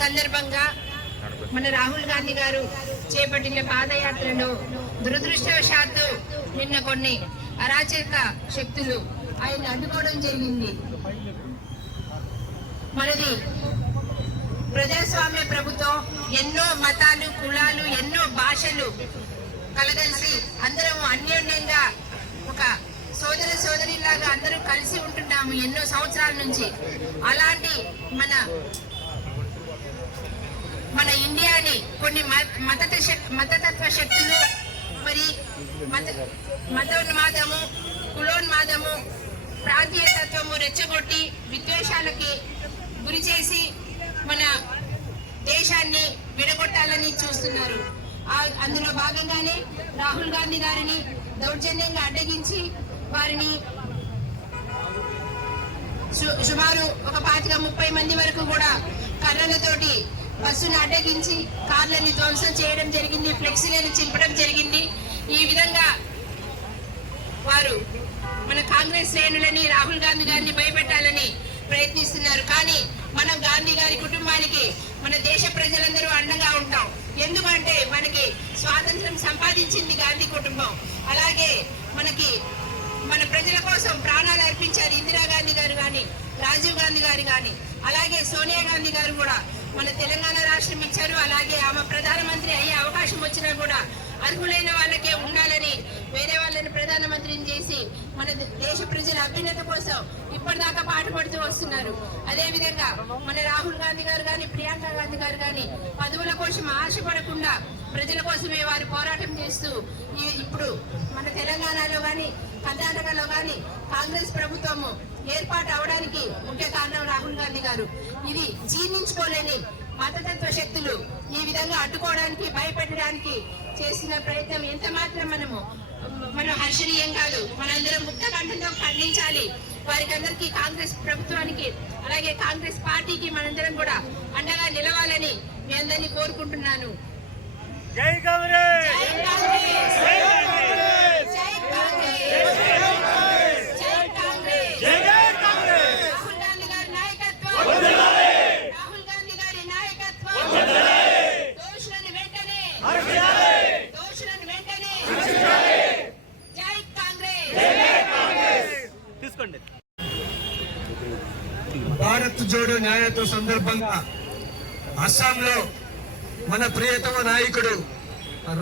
సందర్భంగా మన రాహుల్ గాంధీ గారు చేపట్టిన పాదయాత్రలో దురదృష్టవశాత్తు నిన్న కొన్ని అరాచక శక్తులు ఆయన అడ్డుకోవడం జరిగింది. మనది ప్రజాస్వామ్య ప్రభుత్వం ఎన్నో మతాలు కులాలు ఎన్నో భాషలు కలగలిసి అందరం అన్యోన్యంగా ఒక సోదర సోదరిలాగా అందరూ కలిసి ఉంటున్నాము ఎన్నో సంవత్సరాల నుంచి. అలాంటి మన మన ఇండియాని కొన్ని మత మతత మతతత్వ శక్తులు మరి మత మతోన్మాదము కులోన్మాదము ప్రాంతీయతత్వము రెచ్చగొట్టి విద్వేషాలకి గురి చేసి మన దేశాన్ని విడగొట్టాలని చూస్తున్నారు. అందులో భాగంగానే రాహుల్ గాంధీ గారిని దౌర్జన్యంగా అడ్డగించి వారిని సు- సుమారు ఒక పాతిక ముప్పై మంది వరకు కూడా కర్రలతోటి బస్సును అడ్డగించి కార్లని ధ్వంసం చేయడం జరిగింది ఫ్లెక్సీలను చింపడం జరిగింది. ఈ విధంగా వారు మన కాంగ్రెస్ శ్రేణులని రాహుల్ గాంధీ గారిని భయపెట్టాలని ప్రయత్నిస్తున్నారు. కానీ మనం గాంధీ గారి కుటుంబానికి మన దేశ ప్రజలందరూ అండగా ఉంటాం. ఎందుకంటే మనకి స్వాతంత్రం సంపాదించింది గాంధీ కుటుంబం. అలాగే మనకి మన ప్రజల కోసం ప్రాణాలు అర్పించారు ఇందిరాగాంధీ గారు కానీ రాజీవ్ గాంధీ గారు కానీ అలాగే సోనియా గాంధీ గారు కూడా మన తెలంగాణ రాష్ట్రం ఇచ్చారు. అలాగే ఆమె ప్రధానమంత్రి అయ్యే అవకాశం వచ్చినా కూడా అర్హులైన వాళ్ళకే ఉండాలని వేరే వాళ్ళని ప్రధానమంత్రిని చేసి మన దేశ ప్రజల అభ్యున్నత కోసం ఇప్పటిదాకా పాటుపడుతూ వస్తున్నారు. అదే విధంగా మన రాహుల్ గాంధీ గారు కానీ ప్రియాంక గాంధీ గారు కానీ పదవుల కోసం ఆశపడకుండా ప్రజల కోసమే వారు పోరాటం చేస్తూ ఇప్పుడు మన తెలంగాణలో కానీ కర్ణాటకలో కానీ కాంగ్రెస్ ప్రభుత్వము ఏర్పాటు అవడానికి ముఖ్య కారణం రాహుల్ గాంధీ గారు. ఇది జీర్ణించుకోలేని మతతత్వ శక్తులు ఈ విధంగా అడ్డుకోవడానికి భయపెట్టడానికి చేసిన ప్రయత్నం ఎంత మాత్రం మనము మనం హర్షణీయం కాదు. మనందరం ముక్త కంఠంతో ఖండించాలి. వారికి అందరికీ కాంగ్రెస్ ప్రభుత్వానికి అలాగే కాంగ్రెస్ పార్టీకి మనందరం కూడా అండగా నిలవాలని మీ అందరినీ కోరుకుంటున్నాను. జై కాంగ్రెస్! జై కాంగ్రెస్! జై కాంగ్రెస్! జై కాంగ్రెస్ జై కాంగ్రెస్ జై జై కాంగ్రెస్ రాహుల్ గాంధీ గారి నాయకత్వం రాహుల్ గాంధీ గారి నాయకత్వం దోషులను వెంటనే దోషులను వెంటనే జై కాంగ్రెస్ తీసుకోండి భారత్ జోడో న్యాయతో సందర్భంగా అస్సాంలో మన ప్రియతమ నాయకుడు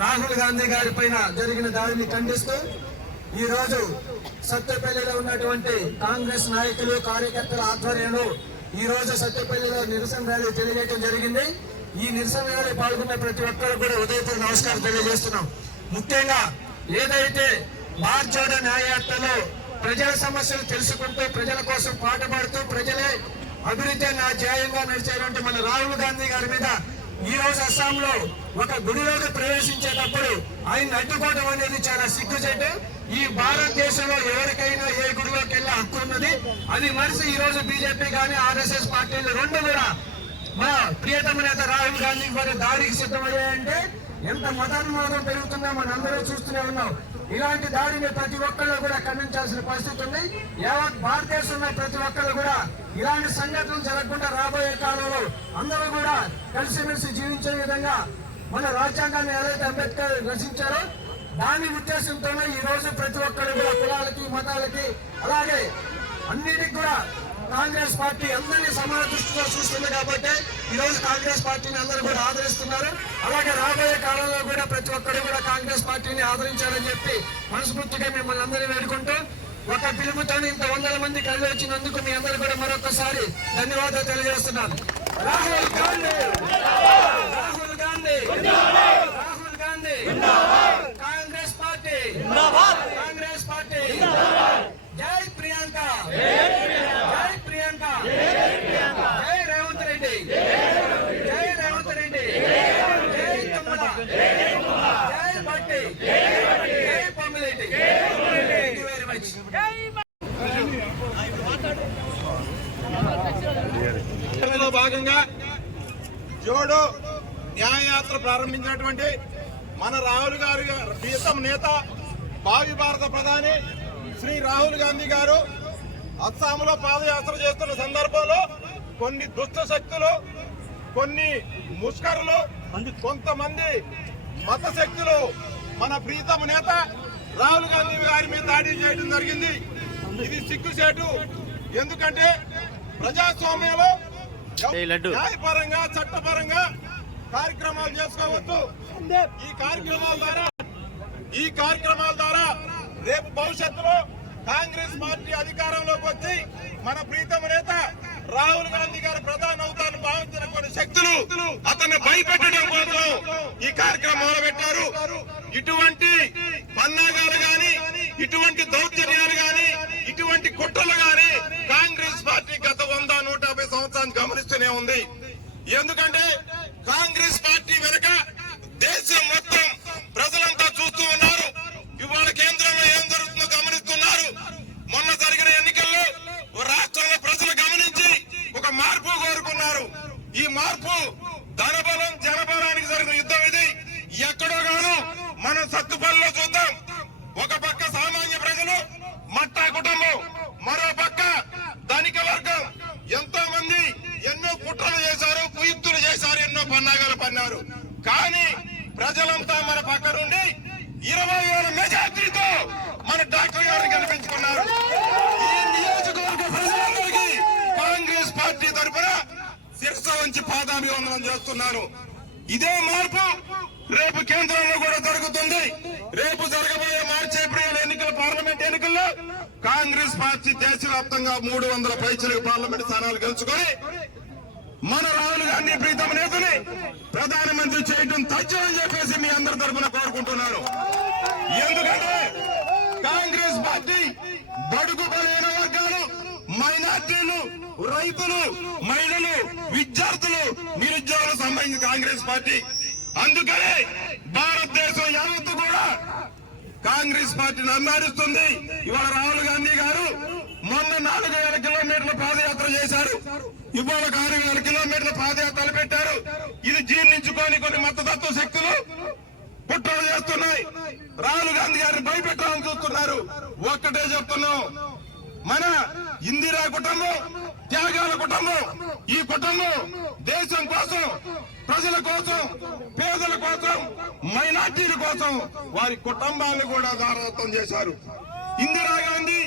రాహుల్ గాంధీ గారి పైన జరిగిన దాడిని ఖండిస్తూ ఈరోజు సత్యపల్లిలో ఉన్నటువంటి కాంగ్రెస్ నాయకులు కార్యకర్తల ఆధ్వర్యంలో ఈరోజు సత్యపల్లిలో నిరసన ర్యాలీ తెలియజేయడం జరిగింది. ఈ నిరసన ర్యాలీ పాల్గొన్న ప్రతి ఒక్కరు కూడా ఉదయపూర్ నమస్కారం తెలియజేస్తున్నాం. ముఖ్యంగా ఏదైతే మార్చోడ న్యాయార్థలో న్యాయయాత్రలో ప్రజల సమస్యలు తెలుసుకుంటూ ప్రజల కోసం పాటుపడుతూ ప్రజలే అభివృద్ధి నా ధ్యేయంగా నడిచేటువంటి మన రాహుల్ గాంధీ గారి మీద ఈ రోజు అస్సాంలో ఒక గుడిలోకి ప్రవేశించేటప్పుడు ఆయన అడ్డుకోవడం అనేది చాలా సిగ్గుచేటు. ఈ భారతదేశంలో ఎవరికైనా ఏ గుడిలోకి వెళ్ళే హక్కు ఉన్నది? అది మనిషి ఈ రోజు బీజేపీ కానీ ఆర్ఎస్ఎస్ పార్టీలు రెండు కూడా. మా ప్రియతమ నేత రాహుల్ గాంధీ వారి దాడికి సిద్ధమయ్యాయంటే ఎంత మతానుమానం పెరుగుతుందో మనం అందరూ చూస్తూనే ఉన్నాం. ఇలాంటి దాడిని ప్రతి ఒక్కళ్ళు కూడా ఖండించాల్సిన పరిస్థితి ఉంది. యావత్ భారతదేశంలో ప్రతి ఒక్కళ్ళు కూడా ఇలాంటి సంఘటనలు జరగకుండా రాబోయే కాలంలో అందరూ కూడా కలిసిమెలిసి జీవించే విధంగా మన రాజ్యాంగాన్ని ఏదైతే అంబేద్కర్ రచించారో దాని ఉద్దేశంతోనే ఈ రోజు ప్రతి ఒక్కరు కూడా కులాలకి మతాలకి అలాగే అన్నిటికి కూడా కాంగ్రెస్ పార్టీ అందరినీ సమాన దృష్టిలో చూస్తుంది కాబట్టి ఈ రోజు కాంగ్రెస్ పార్టీని అందరూ కూడా ఆదరిస్తున్నారు. అలాగే రాబోయే కాలంలో కూడా ప్రతి ఒక్కరు కూడా కాంగ్రెస్ పార్టీని ఆదరించాలని చెప్పి మనస్ఫూర్తిగా మిమ్మల్ని అందరినీ వేడుకుంటూ ఒక పిలుపుతో ఇంత వందల మంది కలిసి వచ్చినందుకు మీ అందరూ కూడా మరొకసారి ధన్యవాదాలు తెలియజేస్తున్నాను. రాహుల్ గాంధీ! రాహుల్ గాంధీ! రాహుల్ గాంధీ! కాంగ్రెస్ పార్టీ! కాంగ్రెస్ పార్టీ! జై ప్రియాంక జై ప్రియాంక జై రేవంత్ రెడ్డి జై రేవంత్ రెడ్డి జై తుమ్మల జై భట్టి జై పొమ్మిరెడ్డి థ్యాంక్ యూ వెరీ మచ్లో భాగంగా జోడో న్యాయయాత్ర ప్రారంభించినటువంటి మన రాహుల్ గారి ప్రీతం నేత భావి భారత ప్రధాని శ్రీ రాహుల్ గాంధీ గారు అస్సాంలో పాదయాత్ర చేస్తున్న సందర్భంలో కొన్ని దుష్ట శక్తులు కొన్ని ముష్కరులు కొంతమంది మత శక్తులు మన ప్రీతమ నేత రాహుల్ గాంధీ గారి మీద దాడి చేయడం జరిగింది. ఇది సిగ్గుచేటు. ఎందుకంటే ప్రజాస్వామ్యంలో న్యాయపరంగా చట్టపరంగా కార్యక్రమాలు చేసుకోవచ్చు. ఈ కార్యక్రమాల ద్వారా ఈ కార్యక్రమాల ద్వారా రేపు భవిష్యత్తులో కాంగ్రెస్ పార్టీ అధికారంలోకి వచ్చి మన ప్రీతమ నేత రాహుల్ గాంధీ గారు ప్రధాన అవుతారని భావించిన కొన్ని శక్తులు అతన్ని భయపెట్టడం కోసం ఈ కార్యక్రమం మొదలుపెట్టారు ఇటువంటి పన్నాగాలు గాని ఇటువంటి దౌర్జన్యాలు గాని ఇటువంటి కుట్రలు గాని సంవత్సరాన్ని ఉంది. ఎందుకంటే కాంగ్రెస్ పార్టీ వెనుక దేశం మొత్తం ప్రజలంతా చూస్తూ ఉన్నారు. ఇవాళ కేంద్రంలో ఏం జరుగుతుందో గమనిస్తున్నారు. మొన్న జరిగిన ఎన్నికల్లో రాష్ట్రంలో ప్రజలు గమనించి ఒక మార్పు కోరుకున్నారు. ఈ మార్పు ధనబలం జనబలానికి జరిగిన యుద్ధం ఇది. ఎక్కడో గాను మనం సత్తుపల్లిలో చూద్దాం ఒక పక్క సామాన్య ప్రజలు మట్టా కుటుంబం మరో పక్క ధనిక వర్గం ఎంతో మంది ఎన్నో కుట్రలు చేశారు కుయుక్తులు చేశారు ఎన్నో చెప్పన్నారు కానీ ప్రజలంతా మన పక్క నుండి ఇరవై వేల మెజార్టీతో మన డాక్టర్ గారు కనిపించుకున్నారు. ఈ నియోజకవర్గ ప్రజలందరికీ కాంగ్రెస్ పార్టీ తరఫున శిరస వంచి పాదాభివందనం చేస్తున్నాను ఇదే మార్పు రేపు కేంద్రంలో కూడా జరుగుతుంది. రేపు జరగబోయే మార్చి ఏప్రిల్ ఎన్నికల పార్లమెంట్ ఎన్నికల్లో కాంగ్రెస్ పార్టీ దేశవ్యాప్తంగా మూడు వందల పైచలకు పార్లమెంట్ స్థానాలు గెలుచుకొని మన రాహుల్ గాంధీ ప్రీతమ నేతని ప్రధానమంత్రి చేయడం తచ్చని చెప్పేసి మీ అందరి తరఫున కోరుకుంటున్నారు ఎందుకంటే కాంగ్రెస్ పార్టీ బడుగు బలైన వర్గాలు మైనార్టీలు రైతులు మహిళలు విద్యార్థులు నిరుద్యోగులకు సంబంధించిన కాంగ్రెస్ పార్టీ. అందుకనే భారతదేశం యావత్తు కూడా కాంగ్రెస్ పార్టీని అన్నారిస్తుంది ఇవాళ రాహుల్ గాంధీ గారు మొన్న నాలుగు వేల కిలోమీటర్ల పాదయాత్ర చేశారు. ఇవాళ ఆరు వేల కిలోమీటర్ల పాదయాత్రలు పెట్టారు. ఇది జీర్ణించుకొని కొన్ని మతతత్వ శక్తులు కుట్రలు చేస్తున్నాయి. రాహుల్ గాంధీ గారిని భయపెట్టాలని చూస్తున్నారు. ఒక్కటే చెప్తున్నాం. మన ఇందిరా కుటుంబం త్యాగాల కుటుంబం ఈ కుటుంబం దేశం కోసం ప్రజల కోసం పేదల కోసం మైనార్టీల కోసం వారి కుటుంబాలను కూడా దారదత్తం చేశారు. ఇందిరాగాంధీ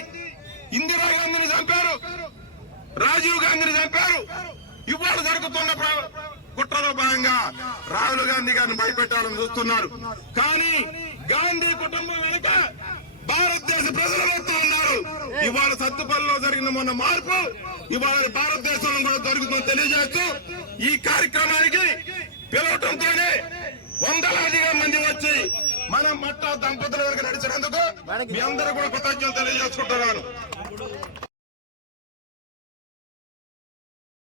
రాజీవ్ గాంధీని చంపారు. ఇవాళ జరుగుతున్న కుట్రలో భాగంగా రాహుల్ గాంధీ గారిని భయపెట్టాలని చూస్తున్నారు. కానీ గాంధీ కుటుంబం వెనుక భారతదేశ ప్రజలు వస్తూ ఉన్నారు. ఇవాళ సత్తుపల్లిలో జరిగిన మొన్న మార్పు ఇవాళ భారతదేశంలో కూడా జరుగుతుందని తెలియజేస్తూ ఈ కార్యక్రమానికి పిలవటంతోనే వందలాదిగా మంది వచ్చి మన మట్ట దంపతుల వరకు నడిచినందుకు మీ అందరూ కూడా కృతజ్ఞతలు తెలియజేసుకుంటున్నాను.